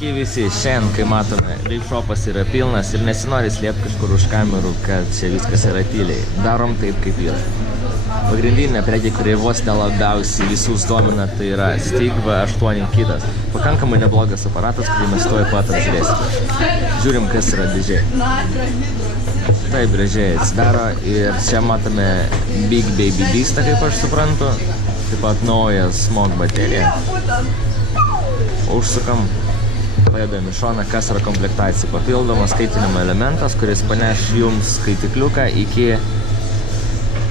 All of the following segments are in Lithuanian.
Sveiki visi, šiandien, kai matome, vape shopas yra pilnas ir nesinori slėpti kažkur už kamerų, kad čia viskas yra tyliai. Darom taip, kaip yra. Pagrindinė prekė, kuri vos nelabiausiai visus domina, tai yra Stigva 8 kitas. Pakankamai neblogas aparatas, kurį mes tuoj pat apžiūrėsime. Žiūrim, kas yra dėžėje. Taip, gražiai atsidaro ir čia matome Big Baby Beastą, kaip aš suprantu. Taip pat naują smog bateriją. Užsukam. Padedam į šoną, kas yra komplektacija. Papildomas skaitinimo elementas, kuris paneš jums skaitikliuką iki,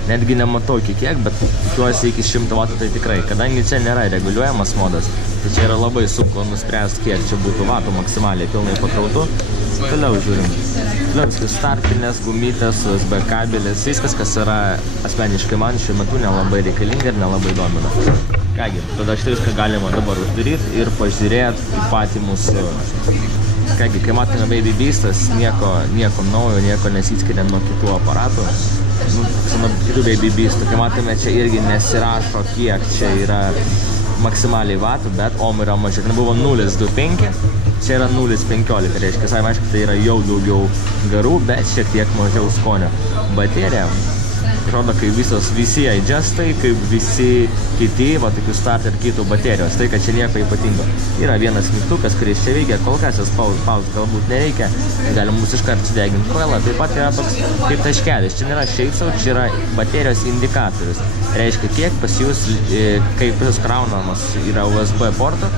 netgi nematau iki kiek, bet tikiuosi iki 100 W tai tikrai. Kadangi čia nėra reguliuojamas modas, tai čia yra labai sunku nuspręsti, kiek čia būtų vatų maksimaliai pilnai pakrautų. Toliau žiūrim. Toliau startinės, gumytės, USB kabelis, viskas, kas yra asmeniškai man šiuo metu nelabai reikalinga ir nelabai domina. Kągi, tada štai viską galima dabar uždaryti ir pažiūrėti į patį mūsų. Kągi, kai matome Baby Beastas, nieko naujo, nieko nesiskiria nuo kitų aparatų. Nuo kitų Baby Beastų. Kai matome, čia irgi nesirašo, kiek čia yra maksimaliai vatų, bet ohm yra mažiau. Ten buvo 0,25, čia yra 0,15. Reiškia, aišku, tai yra jau daugiau garų, bet šiek tiek mažiau skonio. Baterija. Atrodo, kaip visi adjustai, kaip visi kiti, va tokių starter kitų baterijos, tai kad čia nieko ypatingo. Yra vienas mygtukas, kuris čia veikia, kol kas jas pauzų galbūt nereikia, galim bus iškart sudeginti koilą, taip pat yra toks kaip taškelis, čia nėra šiaip sau, čia yra baterijos indikatorius. Reiškia, kiek pas jūs, kai pas jūs kraunamas yra USB porto,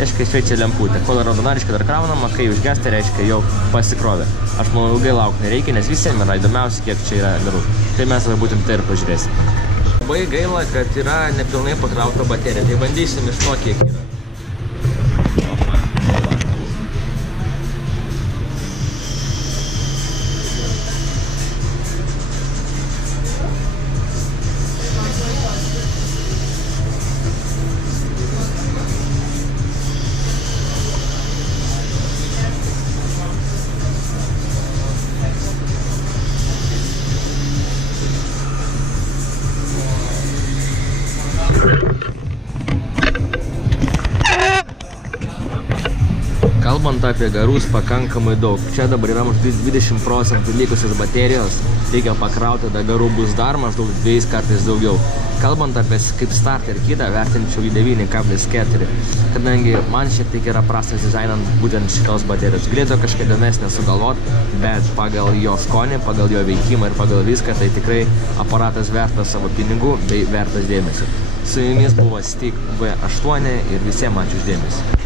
reiškia, šviečia lemputė. Kol raudona, reiškia, dar kraunama, kai užgesta, reiškia, jau pasikrovė. Aš manau, ilgai laukti nereikia, nes visiems yra įdomiausia, kiek čia yra garų. Tai mes būtent tai ir pažiūrėsim. Labai gaila, kad yra nepilnai pakrauta baterija. Tai bandysim iš to, kiek yra. Kalbant apie garus, pakankamai daug. Čia dabar yra maždaug 20% likusios baterijos. Reikia pakrauti, tada garų bus dar maždaug 2 kartais daugiau. Kalbant apie kaip starter kitą, vertinčiau į 9,4. Kadangi man šiek tiek yra prastas dizainant būtent šitos baterijos. Galėtų kažką įdomesnę sugalvoti, bet pagal jo skonį, pagal jo veikimą ir pagal viską, tai tikrai aparatas vertas savo pinigų bei vertas dėmesio. Su jumis buvo Stigva 8 ir visiems ačiū už dėmesį.